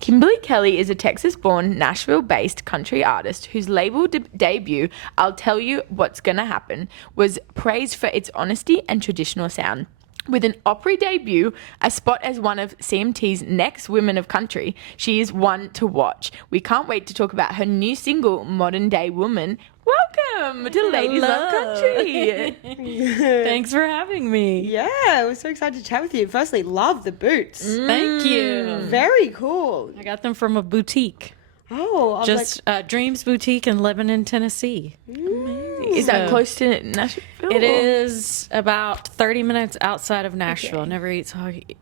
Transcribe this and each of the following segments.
Kimberley Kelly is a Texas-born, Nashville-based country artist whose label debut, I'll Tell You What's Gonna Happen, was praised for its honesty and traditional sound. With an Opry debut, a spot as one of CMT's next Women of Country, she is one to watch. We can't wait to talk about her new single, Modern Day Woman. Welcome to Ladies of Country. Thanks for having me. Yeah, we're so excited to chat with you. Firstly, love the boots. Thank you. Very cool. I got them from a boutique. Oh, I was Just Dreams Boutique in Lebanon, Tennessee. Is that close to Nashville? It is about 30 minutes outside of Nashville. Okay. Never eats hockey.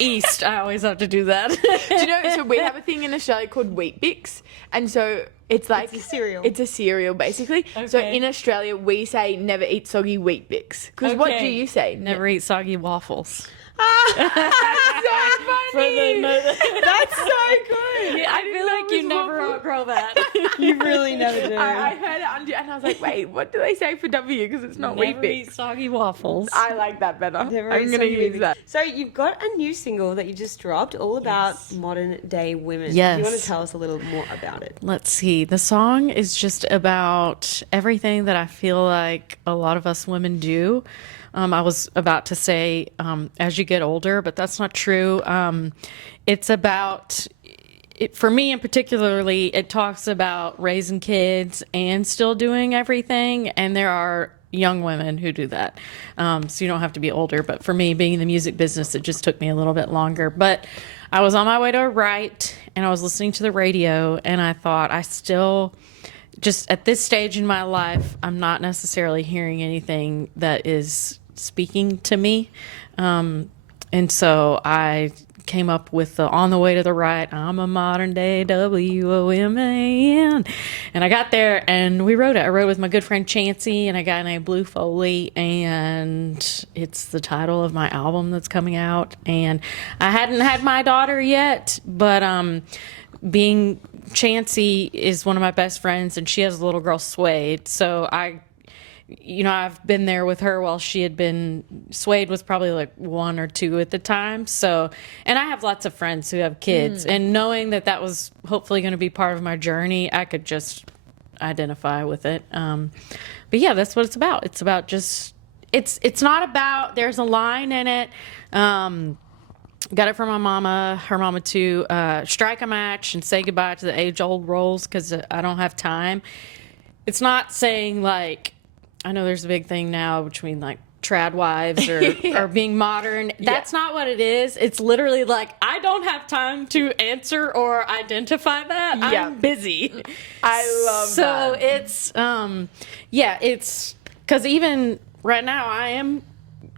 East. I always have to do that. Do you know, so we have a thing in Australia called Wheat Bix, and so it's like... It's a cereal. It's a cereal, basically. So Okay. in Australia, we say never eat soggy Wheat Bix. Because what do you say? Never eat soggy waffles. So funny! That's so good. Yeah, I feel like you never outgrow that. You really never do. I heard it on, and I was like, wait, what do they say for W? Because it's not Wheat Never eat Bix. soggy waffles. I like that better. Never I'm eat going to soggy use Wheat Bix. that. So you've got a new single that you just dropped, all about modern day women. Yes. Do you want to tell us a little more about it? Let's see. The song is just about everything that I feel like a lot of us women do. I was about to say as you get older, but that's not true. It's about, for me in particularly, it talks about raising kids and still doing everything. And there are young women who do that. So you don't have to be older. But for me, being in the music business, it just took me a little bit longer. But I was on my way to a write, and I was listening to the radio, and I thought, I still... just at this stage in my life, I'm not necessarily hearing anything that is speaking to me. And so I came up with the On the Way to the Right, I'm a modern day WOMAN. And I got there and we wrote it. I wrote it with my good friend Chancey and a guy named Blue Foley. And it's the title of my album that's coming out. And I hadn't had my daughter yet, but being Chancey is one of my best friends, and she has a little girl, Suede. So I've been there with her while she had been, Suede was probably like 1 or 2 at the time. So, and I have lots of friends who have kids, and knowing that that was hopefully going to be part of my journey, I could just identify with it. But yeah, that's what it's about. It's about just, it's not about, there's a line in it. Got it from my mama, her mama too. Strike a match and say goodbye to the age-old roles because I don't have time. It's not saying like, I know there's a big thing now between like trad wives or being modern. That's not what it is. It's literally like, I don't have time to answer or identify that. I'm busy. I love that. So it's, it's because even right now I am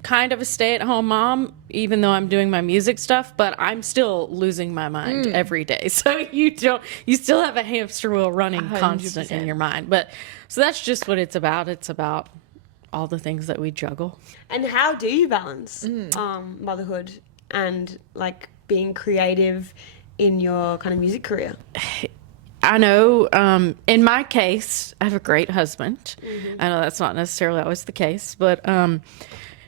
kind of a stay-at-home mom, even though I'm doing my music stuff, but I'm still losing my mind every day. So you still have a hamster wheel running 100%. constant in your mind. But so that's just what it's about. It's about all the things that we juggle. And how do you balance motherhood and like being creative in your kind of music career? I know, in my case, I have a great husband. I know that's not necessarily always the case, but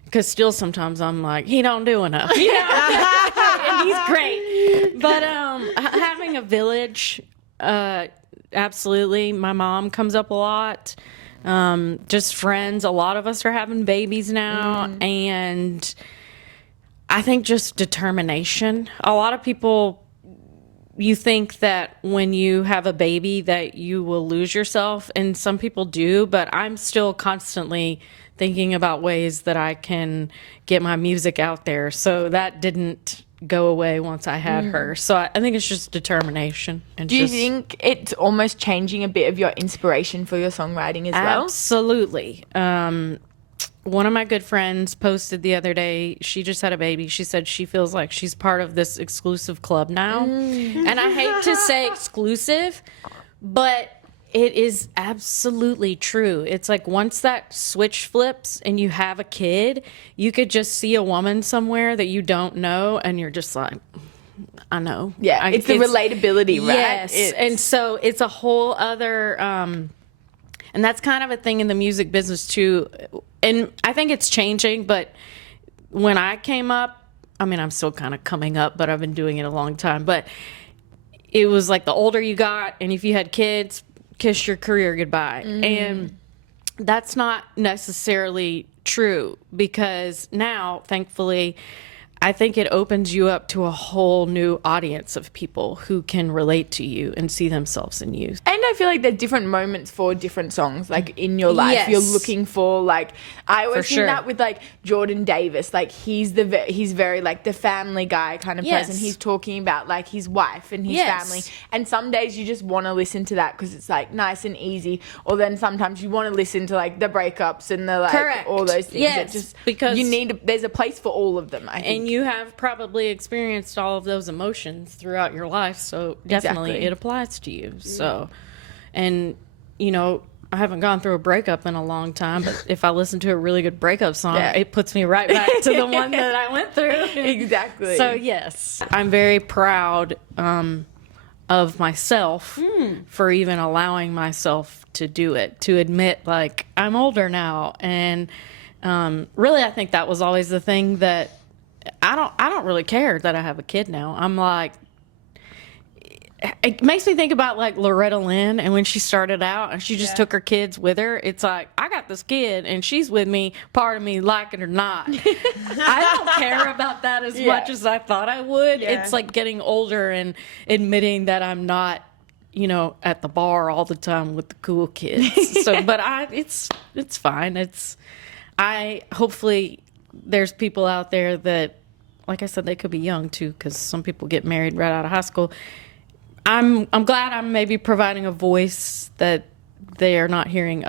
because still sometimes I'm like, he don't do enough. You know? And he's great. But having a village, absolutely. My mom comes up a lot. Just friends. A lot of us are having babies now. And I think just determination. A lot of people, you think that when you have a baby that you will lose yourself. And some people do. But I'm still constantly thinking about ways that I can get my music out there. So that didn't go away once I had her. So I think it's just determination. And Do you think it's almost changing a bit of your inspiration for your songwriting as well? Absolutely. One of my good friends posted the other day, she just had a baby. She said she feels like she's part of this exclusive club now. And I hate to say exclusive, but it is absolutely true. It's like once that switch flips and you have a kid, you could just see a woman somewhere that you don't know and you're just like, I know. Yeah, it's the relatability, right? Yes. And so it's a whole other, and that's kind of a thing in the music business too. And I think it's changing, but when I came up, I mean, I'm still kind of coming up, but I've been doing it a long time. But it was like the older you got, and if you had kids, kiss your career goodbye. And that's not necessarily true, because now, thankfully, I think it opens you up to a whole new audience of people who can relate to you and see themselves in you. And I feel like there's different moments for different songs, like in your life. Yes. You're looking for, like, I always For think sure. that with like Jordan Davis, like he's very like the family guy kind of Yes. person. He's talking about like his wife and his Yes. family. And some days you just want to listen to that because it's like nice and easy. Or then sometimes you want to listen to like the breakups and the like Correct. all those things. Yes, It just because- there's a place for all of them, I think. And you have probably experienced all of those emotions throughout your life, so definitely Exactly. it applies to you. So, and you know, I haven't gone through a breakup in a long time, but if I listen to a really good breakup song, Yeah. it puts me right back to the one that I went through. Exactly. So yes, I'm very proud of myself for even allowing myself to do it, to admit like I'm older now. And really, I think that was always the thing that I don't really care that I have a kid now. I'm like, it makes me think about like Loretta Lynn, and when she started out and she just took her kids with her, it's like, I got this kid and she's with me, part of me like it or not. I don't care about that as much as I thought I would. Yeah. It's like getting older and admitting that I'm not, you know, at the bar all the time with the cool kids. So, but it's fine. Hopefully there's people out there that, like I said, they could be young too, because some people get married right out of high school. I'm glad I'm maybe providing a voice that they are not hearing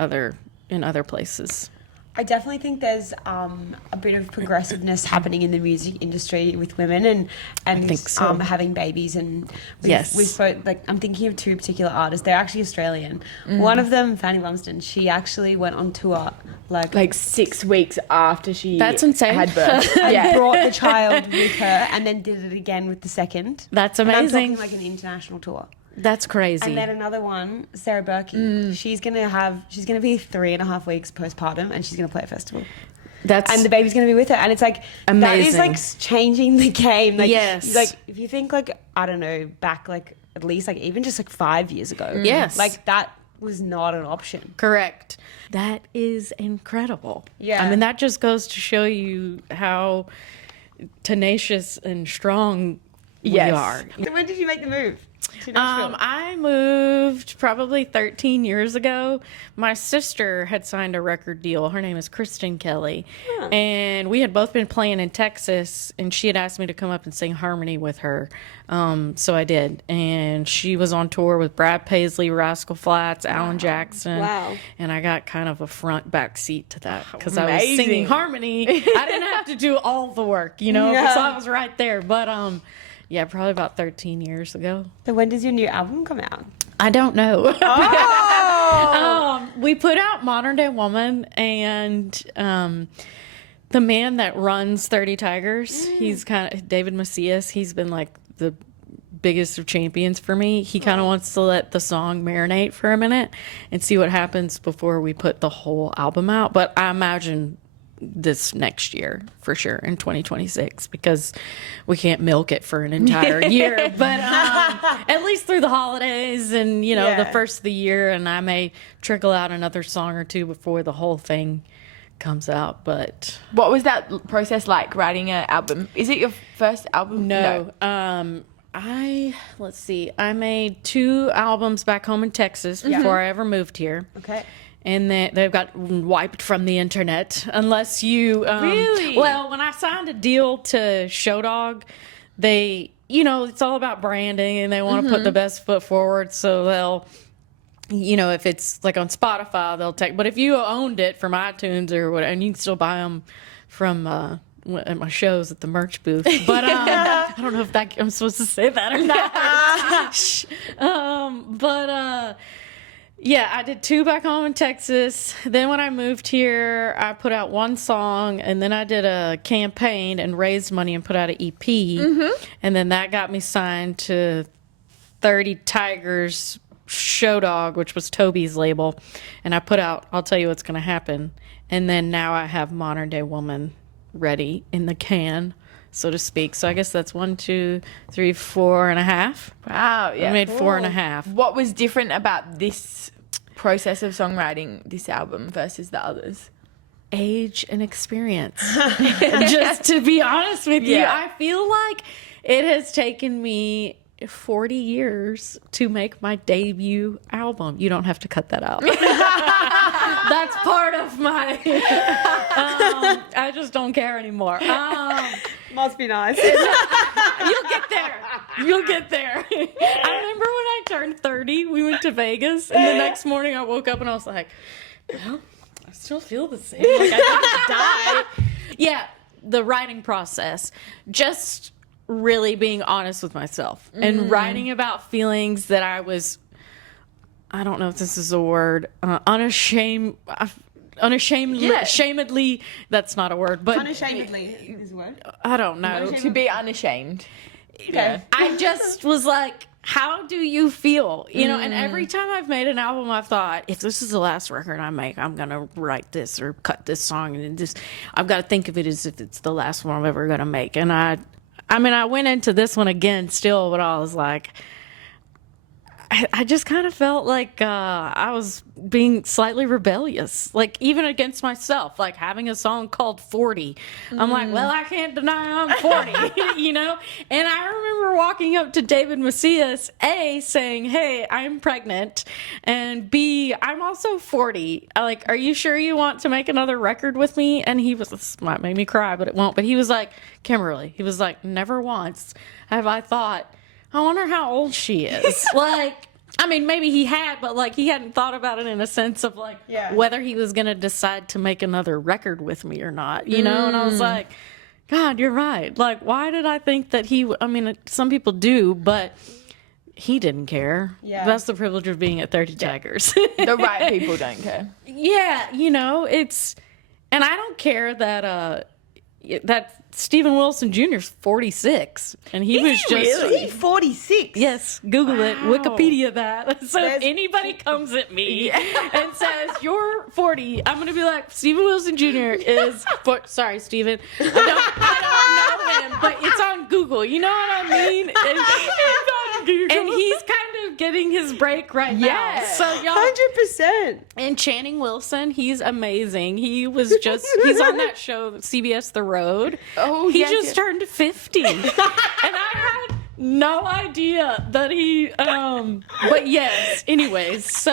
in other places. I definitely think there's a bit of progressiveness happening in the music industry with women and think so. having babies, and Yes. we've spoke, like, I'm thinking of two particular artists. They're actually Australian. One of them, Fanny Lumsden, she actually went on tour like 6 weeks after she That's insane. had birth. and brought the child with her, and then did it again with the second. That's And I'm amazing. talking like an international tour. That's crazy. And then another one, Sarah Berkey. She's gonna be 3.5 weeks postpartum, and she's gonna play a festival. That's And the baby's gonna be with her, and it's like that is like Amazing. changing the game. Like, Yes. like if you think like, I don't know, back like at least like even just like 5 years ago. Yes. like that was not an option. correct. That is incredible. Yeah. I mean, that just goes to show you how tenacious and strong we Yes. are. So when did you make the move to Nashville? I moved probably 13 years ago. My sister had signed a record deal. Her name is Kimberley Kelly. And we had both been playing in Texas, and she had asked me to come up and sing harmony with her. So I did. And she was on tour with Brad Paisley, Rascal Flatts, Alan Jackson. Wow. And I got kind of a front back seat to that because I was Amazing. singing harmony. I didn't have to do all the work, you know, Yeah. so I was right there. But yeah, probably about 13 years ago. So when does your new album come out? I don't know. Oh, We put out Modern Day Woman, and the man that runs 30 Tigers, he's kind of David Macias. He's been like the biggest of champions for me. He kind of wants to let the song marinate for a minute and see what happens before we put the whole album out. But I imagine this next year for sure, in 2026, because we can't milk it for an entire year, but at least through the holidays and, you know, the Yeah. first of the year, and I may trickle out another song or two before the whole thing comes out. But What was that process like, writing an album? Is it your first album? no. Let's see, I made 2 albums back home in Texas before I ever moved here. okay. And they've got wiped from the internet unless you Really? Well, when I signed a deal to Show Dog, they, you know, it's all about branding, and they want to put the best foot forward, so they'll, you know, if it's like on Spotify, they'll take, but if you owned it from iTunes or whatever, and you can still buy them from at my shows at the merch booth, but I don't know if that I'm supposed to say that or not. Shh. Yeah, I did 2 back home in Texas. Then when I moved here, I put out 1 song, and then I did a campaign and raised money and put out an EP. And then that got me signed to 30 Tigers Show Dog, which was Toby's label. And I put out I'll Tell You What's Gonna Happen. And then now I have Modern Day Woman ready in the can. so to speak. So I guess that's 1, 2, 3, 4.5. Wow, yeah. I made 4.5. What was different about this process of songwriting, this album, versus the others? Age and experience. Just to be honest with you, Yeah. I feel like it has taken me 40 years to make my debut album. You don't have to cut that out. That's part of my I just don't care anymore. Must be nice. You'll get there. You'll get there. I remember when I turned 30, we went to Vegas, and the next morning I woke up and I was like, well, I still feel the same. Like I didn't die. Yeah, the writing process. Just really being honest with myself and writing about feelings that I was, I don't know if this is a word, unashamedly, that's not a word, but Unashamedly is a word. I don't know. To be unashamed. Okay. I just was like, how do you feel? You know, and every time I've made an album, I've thought, if this is the last record I make, I'm going to write this or cut this song. And just, I've got to think of it as if it's the last one I'm ever going to make. And I went into this one again still, but I was like, I just kind of felt like I was being slightly rebellious, like even against myself, like having a song called 40. I'm like, well, I can't deny I'm 40, you know? And I remember walking up to David Macias, A, saying, hey, I'm pregnant, and B, I'm also 40. Like, are you sure you want to make another record with me? And he was, this might make me cry, but it won't. But he was like, Kimberly, he was like, never once have I thought, I wonder how old she is. Like, I mean, maybe he had, but like he hadn't thought about it in a sense of like whether he was going to decide to make another record with me or not, you know? And I was like, God, you're right. Like, why did I think that I mean, some people do, but he didn't care. Yeah. That's the privilege of being at 30 Tigers. The right people don't care. Yeah, you know, and I don't care that Stephen Wilson Jr. is 46, and he was just Really? 46? Yes, Google it, Wow. Wikipedia that. So There's- if anybody comes at me and says you're 40, I'm gonna be like, Stephen Wilson Jr. is. Sorry, Stephen, I don't know him, but it's on Google. You know what I mean? And he's kind of getting his break right now. So y'all, 100%. and Channing Wilson, he's amazing. He's on that show, CBS The Road. Oh, he yes, just yes. turned 50. And I had no idea that he, but yes, anyways, so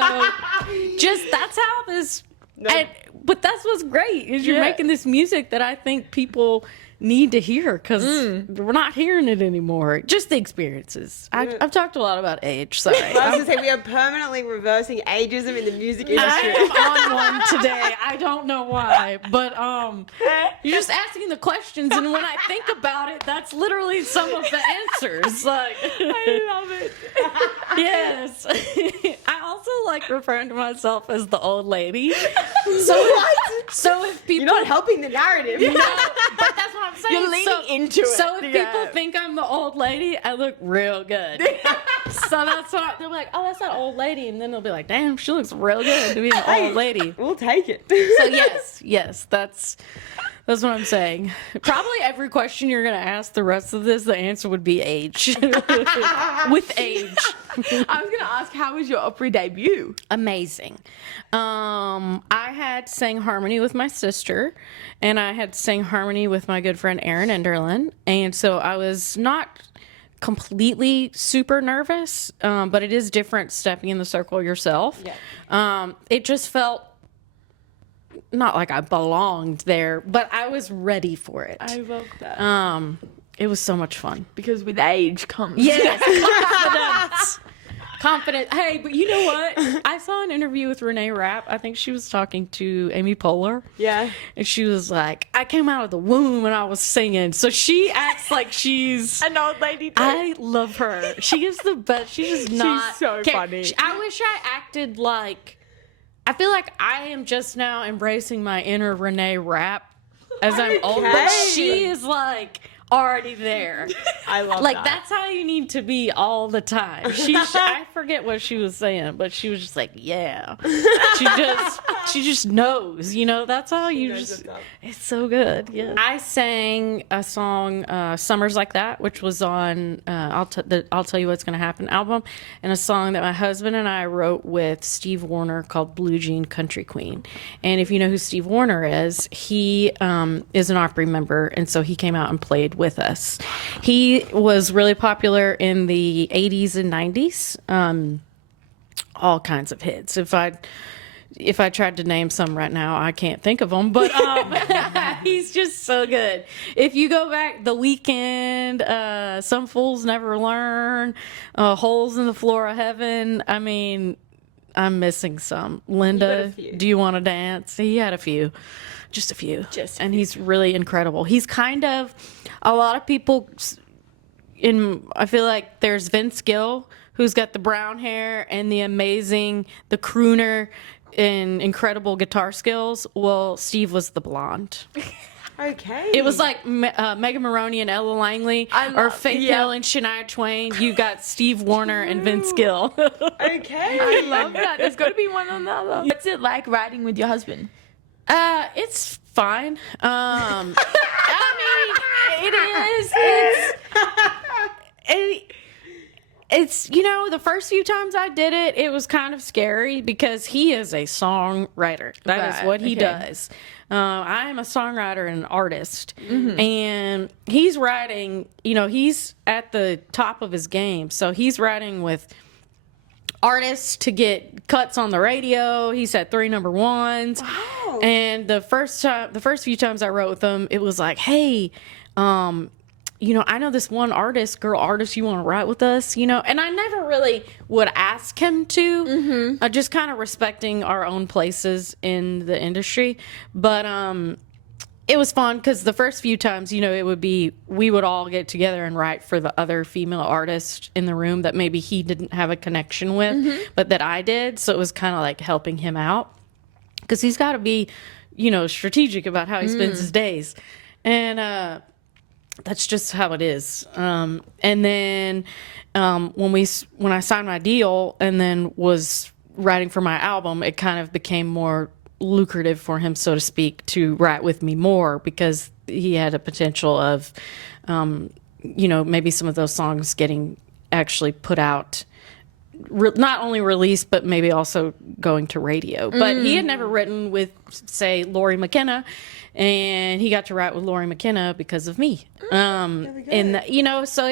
just that's how this, but that's what's great is you're making this music that I think people need to hear because we're not hearing it anymore. Just the experiences. I've talked a lot about age. Sorry. I was going to say, we are permanently reversing ageism in the music I industry. am on one today. I don't know why, but you're just asking the questions, and when I think about it, that's literally some of the answers. Like, I love it. yes. I also like referring to myself as the old lady. So if people, You're not helping the narrative. no, but that's what I'm saying. You're leaning into it. So if Yeah. people think I'm the old lady, I look real good. So that's what they're like. Oh, that's that old lady, and then they'll be like, "Damn, she looks real good to be an old lady." We'll take it. So yes, that's what I'm saying. Probably every question you're gonna ask the rest of this, the answer would be age. With age. I was going to ask, how was your opera debut? Amazing. I had sang harmony with my sister, and I had sang harmony with my good friend Erin Enderlin, and so I was not completely super nervous, but it is different stepping in the circle yourself. Yeah. It just felt not like I belonged there, but I was ready for it. I love that. It was so much fun. Because with age comes... Yes, confidence. Hey, but you know what? I saw an interview with Renee Rapp. I think she was talking to Amy Poehler. Yeah. And she was like, I came out of the womb and I was singing. So she acts like she's... An old lady too. I love her. She is the best. She's just not... so funny. I wish I acted like... I feel like I am just now embracing my inner Renee Rapp as I'm old. But she is like already there. I love Like, that. that's how you need to be all the time. I forget what she was saying, but she was just like, yeah. She just knows, you know, that's how you knows just, what's up. it's so good. Yeah. I sang a song, Summers Like That, which was on, I'll Tell You What's Gonna Happen album, and a song that my husband and I wrote with Steve Warner called Blue Jean Country Queen. And if you know who Steve Warner is, he is an Opry member, and so he came out and played with us. He was really popular in the 80s and 90s. All kinds of hits. If I tried to name some right now, I can't think of them, but he's just so good. If you go back, The Weeknd, Some Fools Never Learn, Holes in the Floor of Heaven, I mean, I'm missing some. Linda, Do You Want to Dance? He had a few. Just a few. And he's really incredible. He's kind of, a lot of people, I feel like there's Vince Gill, who's got the brown hair and the crooner and incredible guitar skills. Well, Steve was the blonde. Okay. It was like Megan Maroney and Ella Langley, or Faith Hill and Shania Twain. You got Steve Warner and Vince Gill. Okay. I love that. There's got to be one on the other. What's it like riding with your husband? It's fine. I mean, it is. It's, you know, the first few times I did it, it was kind of scary because he is a songwriter. That is what he does. I am a songwriter and an artist. Mm-hmm. And he's writing, you know, he's at the top of his game. So he's writing with artists to get cuts on the radio. He's had 3 number ones. Wow. And the first few times I wrote with him, it was like, hey, you know, I know this one girl artist, you want to write with us, you know? And I never really would ask him to, just kind of respecting our own places in the industry. But it was fun because the first few times, you know, we would all get together and write for the other female artists in the room that maybe he didn't have a connection with, but that I did. So it was kind of like helping him out because he's got to be, you know, strategic about how he spends his days. And, that's just how it is. And then when I signed my deal and then was writing for my album, it kind of became more lucrative for him, so to speak, to write with me more because he had a potential of, you know, maybe some of those songs getting actually put out, not only released, but maybe also going to radio. But he had never written with, say, Lori McKenna, and he got to write with Lori McKenna because of me. And, you know, so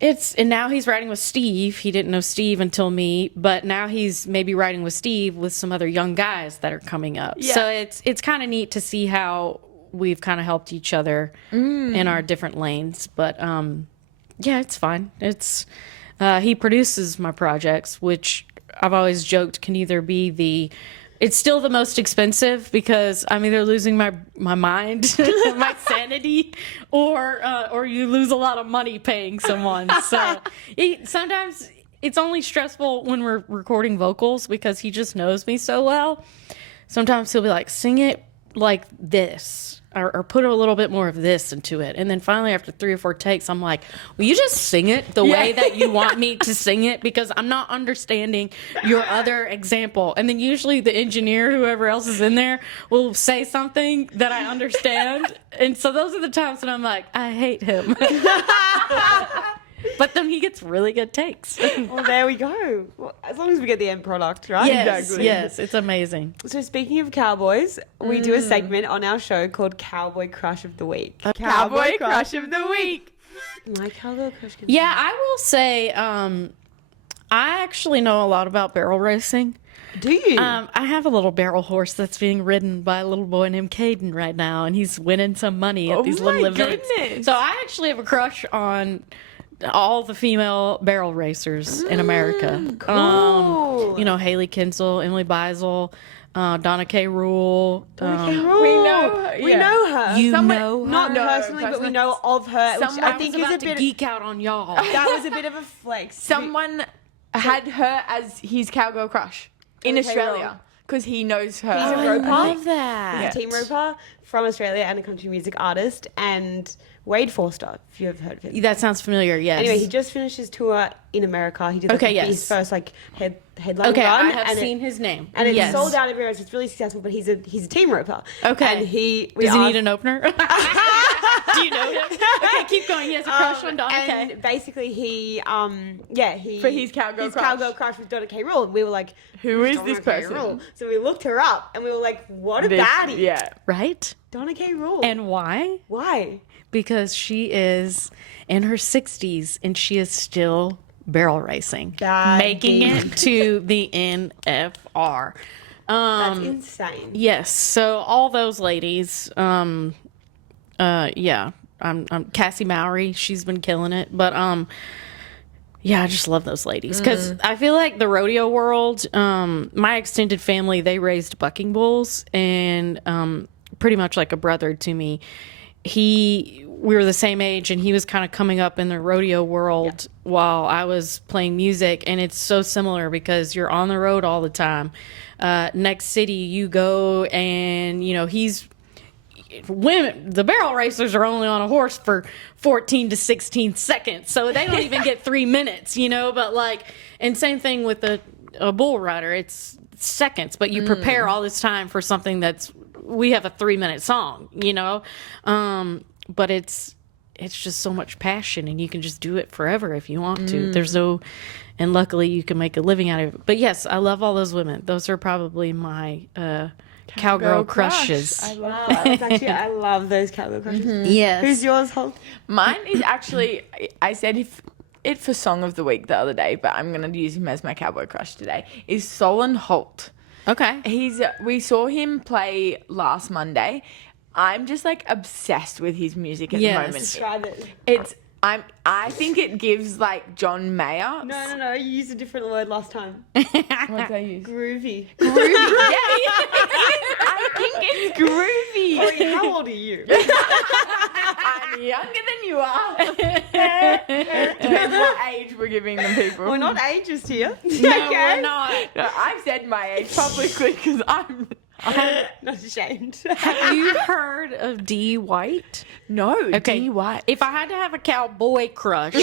and now he's writing with Steve. He didn't know Steve until me, but now he's maybe writing with Steve with some other young guys that are coming up. Yeah. So it's kind of neat to see how we've kind of helped each other in our different lanes. But, yeah, it's fine. He produces my projects, which I've always joked can either be it's still the most expensive because I'm either losing my mind, my sanity, or you lose a lot of money paying someone. So sometimes it's only stressful when we're recording vocals because he just knows me so well. Sometimes he'll be like, sing it like this. Or put a little bit more of this into it. And then finally, after 3 or 4 takes, I'm like, will you just sing it the way that you want me to sing it? Because I'm not understanding your other example. And then usually the engineer, whoever else is in there, will say something that I understand. And so those are the times when I'm like, I hate him. But then he gets really good takes. Well, there we go. Well, as long as we get the end product, right? Yes, exactly. Yes, it's amazing. So speaking of cowboys, we do a segment on our show called Cowboy Crush of the Week. Cowboy Crush of the Week. My cowboy crush. Yeah, I will say, I actually know a lot about barrel racing. Do you? I have a little barrel horse that's being ridden by a little boy named Caden right now, and he's winning some money at these little events. Goodness. So I actually have a crush on all the female barrel racers in America. Cool. You know, Haley Kinsel, Emily Beisel, Donna K. Rule. We know her. We know her. You know her? Not personally, but we know of her, which I think is about a to bit. geek out on y'all. That was a bit of a flex. Someone had her as his cowgirl crush in Okay, Australia. because he knows her. He's a I roper. love that. Yeah. Team roper from Australia and a country music artist, and Wade Forster, if you've heard of him. That sounds familiar. Yes. Anyway, he just finished his tour in America. He did Okay, yes. his first headline okay, run. I have and seen his name. and it's yes. sold out everywhere. So it's really successful. But he's a team roper. Okay. And we Does he asked- need an opener? Do you know him? Okay, keep going. He has a crush on Donna and Kay. basically he For his cowgirl crush. cowgirl crush with Donna Kay Rule. And we were like, Who is Donna this Kay person? Rule? So we looked her up and we were like, what a This- baddie. Yeah. Right? Donna Kay Rule. And why? why? Because she is in her 60s and she is still barrel racing, Baddie. making it to the NFR. That's insane. Yes, so all those ladies, yeah, I'm Cassie Mowry, she's been killing it, but yeah, I just love those ladies because I feel like the rodeo world, my extended family, they raised bucking bulls, and pretty much like a brother to me. We were the same age, and he was kind of coming up in the rodeo world while I was playing music, and it's so similar because you're on the road all the time. Next city you go, and women, the barrel racers are only on a horse for 14 to 16 seconds, so they don't even get 3 minutes, but like, and same thing with a bull rider, it's seconds, but you prepare all this time for something we have a 3-minute song, but it's just so much passion, and you can just do it forever if you want to. And luckily you can make a living out of it. But yes, I love all those women. Those are probably my cowgirl crushes. I love Wow, that. that's actually, I love those cowgirl crushes. Yes. Who's yours, Holt? Mine is actually, I said it for Song of the Week the other day, but I'm going to use him as my cowboy crush today, is Solon Holt. Okay. We saw him play last Monday. I'm just like obsessed with his music at the moment. Describe it. I think it gives like John Mayer. No. You used a different word last time. What did I use? Groovy. Groovy. Yeah, I think it's groovy. Ori, how old are you? I'm younger than you are. Depends what age we're giving them, people. We're not ageist here. No, we're not. No, I've said my age publicly because I'm Not ashamed. Have you heard of D. White? no. Okay. D. White. If I had to have a cowboy crush,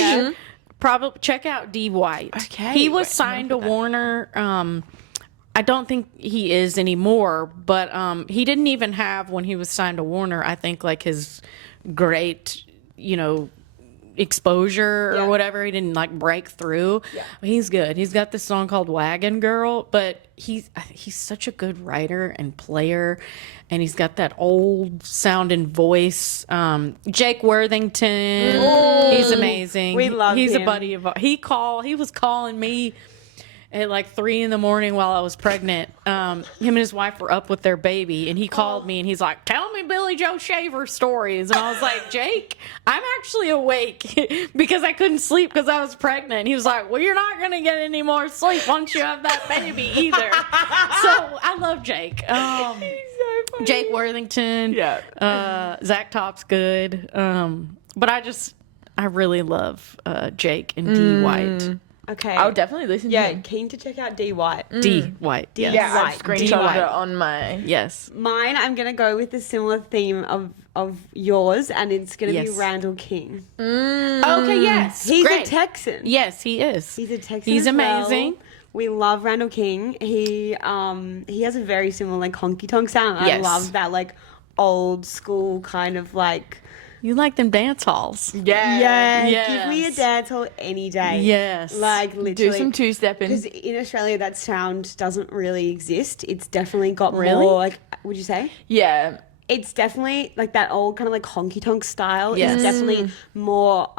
probably check out D. White. Okay, He was wait, signed to look at that. Warner. I don't think he is anymore, but he didn't even have, when he was signed to Warner, I think like his great, exposure or Yeah. whatever. He didn't like break through. Yeah. He's good. He's got this song called Wagon Girl, but he's such a good writer and player, and he's got that old sounding voice. Jake Worthington, he's amazing. We love He's him. a buddy of ours. He was calling me at like 3 a.m. while I was pregnant. Him and his wife were up with their baby, and he called me and he's like, "Tell me Billy Joe Shaver stories." And I was like, "Jake, I'm actually awake because I couldn't sleep because I was pregnant." He was like, "Well, you're not gonna get any more sleep once you have that baby either." So I love Jake. He's so funny. Jake Worthington. Yeah. Zach Top's good. But I really love Jake and D. White. Okay. I'll definitely listen to Yeah, him. keen to check out D. White. D. White. Yes. Yeah, I've White. screenshotted D. it on my. Yes. Mine, I'm going to go with the similar theme of yours, and it's going to be Yes. Randall King. Okay, yes. He's Great. a Texan. Yes, he is. He's a Texan. He's as well. amazing. We love Randall King. He has a very similar like honky tonk sound. I Yes. love that like old school kind of like You like them dance halls. Yeah. give me a Yes. dance hall any day. Yes. Like literally Do some two-stepping. because in Australia that sound doesn't really exist. It's definitely got Really? more like would you say? Yeah. It's definitely like that old kind of like honky tonk style. Yes. It's definitely more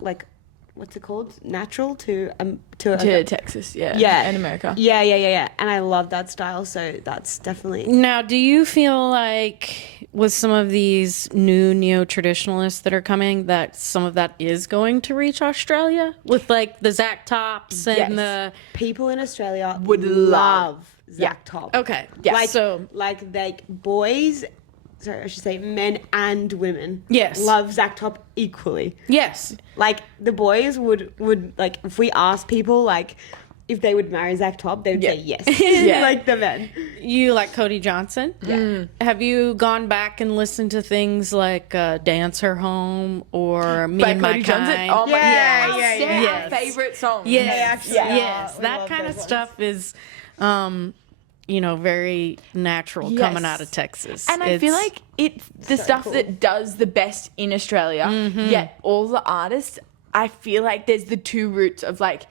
like what's it called? Natural to To Texas, yeah. yeah, And America. Yeah. And I love that style, so that's definitely Now, do you feel like with some of these new neo-traditionalists that are coming that some of that is going to reach Australia? With like the Zach Tops and the... people in Australia Would love Yeah. Zach Top. Okay. Yeah. Like, So... like boys, sorry, I should say men and women. Yes. Love Zach Top equally. Yes. Like the boys would like if we asked people like if they would marry Zach Top, they would say yes. Yeah. Like the men. You like Cody Johnson? Yeah. Have you gone back and listened to things like Dance Her Home or Me By and My Cody Johnson. Kind? Oh my Yeah, God. yeah, They're yeah. our favorite songs. Yes, They actually yes. are. We That love kind of those ones. stuff is, very natural coming out of Texas. And I feel like it's the stuff cool. that does the best in Australia. Yet all the artists, I feel like there's the two roots of like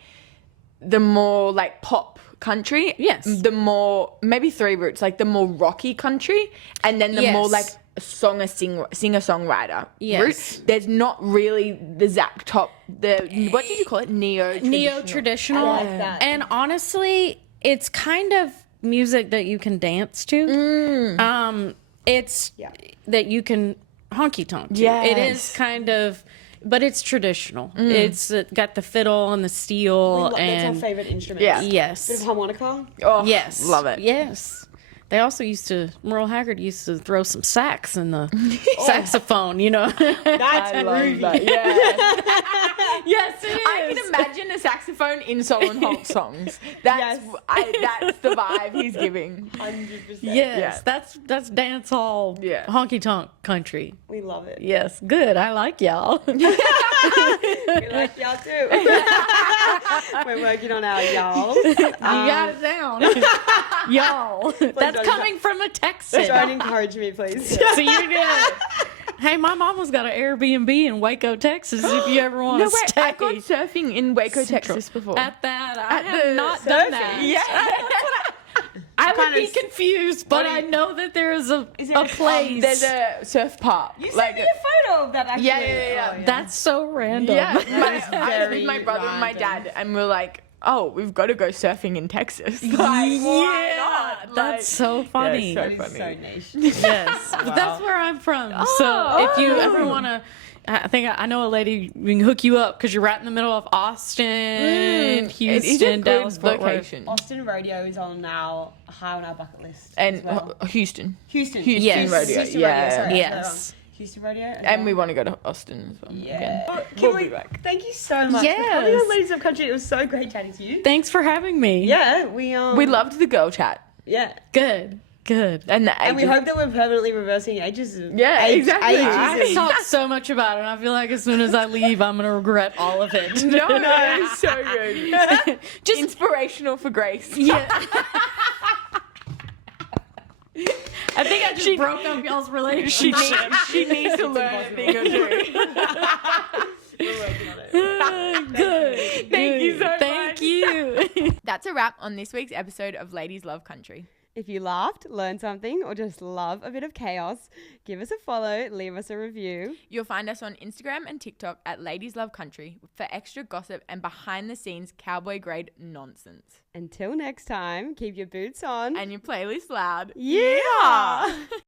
the more like pop country. Yes. The more, maybe three roots, like the more rocky country, and then the more like singer-songwriter Yes. route. There's not really the Zach Top, what did you call it? neo-traditional. I like that. And honestly, it's kind of music that you can dance to. It's that you can honky tonk to. It is Yes. kind of, but it's traditional. It's got the fiddle and the steel That's and our favorite instrument. Yeah. yes, Bit of harmonica. Oh, yes, love it. Yes. They also Merle Haggard used to throw some sax in the saxophone, That's I love groovy. that. Yeah. Yes, it is. I can imagine a saxophone in Solon Holt songs. That's that's the vibe he's giving. 100%. Yes, Yeah. that's dance hall, Yeah. honky tonk country. We love it. Yes, good. I like y'all. We like y'all too. We're working on our y'all. You got it down. Y'all. That's don't coming from a Texan. Don't encourage me, please. So you're good. Hey, my mama's got an Airbnb in Waco, Texas, if you ever want No to way, stay. I've gone surfing in Waco, Texas before. At that. I At have the not done that. Yeah. I would be of- confused, but I know that there is a place. There's a surf park. You sent me a photo of that actually. Yeah. Oh, That's so random. Yeah, I was very with my brother and my random. dad, and we're like, "Oh, we've got to go surfing in Texas." Like, why not? That's so funny. so That is so niche. Yes, but that's where I'm from. So if you ever want to, I think I know a lady we can hook you up because you're right in the middle of Austin, It is a Houston, good Dallas, Fort Worth. location. Austin Rodeo is on now high on our bucket list. And as well. Houston. Houston. Yes. Rodeo. Houston Yeah. Rodeo, sorry, Yes. Houston Rodeo. as And we well. want to go to Austin as well. Yeah. Again. Well, We'll Kimberley, be back. thank you so much Yes. for coming on Ladies of Country. It was so great chatting to you. Thanks for having me. Yeah, We loved the girl chat. Yeah. Good. And We hope that we're permanently reversing ageism. Yeah, exactly. I Ageism. talked so much about it, and I feel like as soon as I leave, I'm gonna regret all of it. No, it's so good. Just Inspirational for Grace. yeah. I think I just broke up y'all's relationship. She needs to learn a thing or two. We're working on it. Good. Thank you so much. Thank you. That's a wrap on this week's episode of Ladies Love Country. If you laughed, learned something, or just love a bit of chaos, give us a follow, leave us a review. You'll find us on Instagram and TikTok at Ladies Love Country for extra gossip and behind the scenes cowboy grade nonsense. Until next time, keep your boots on. And your playlist loud. yeah!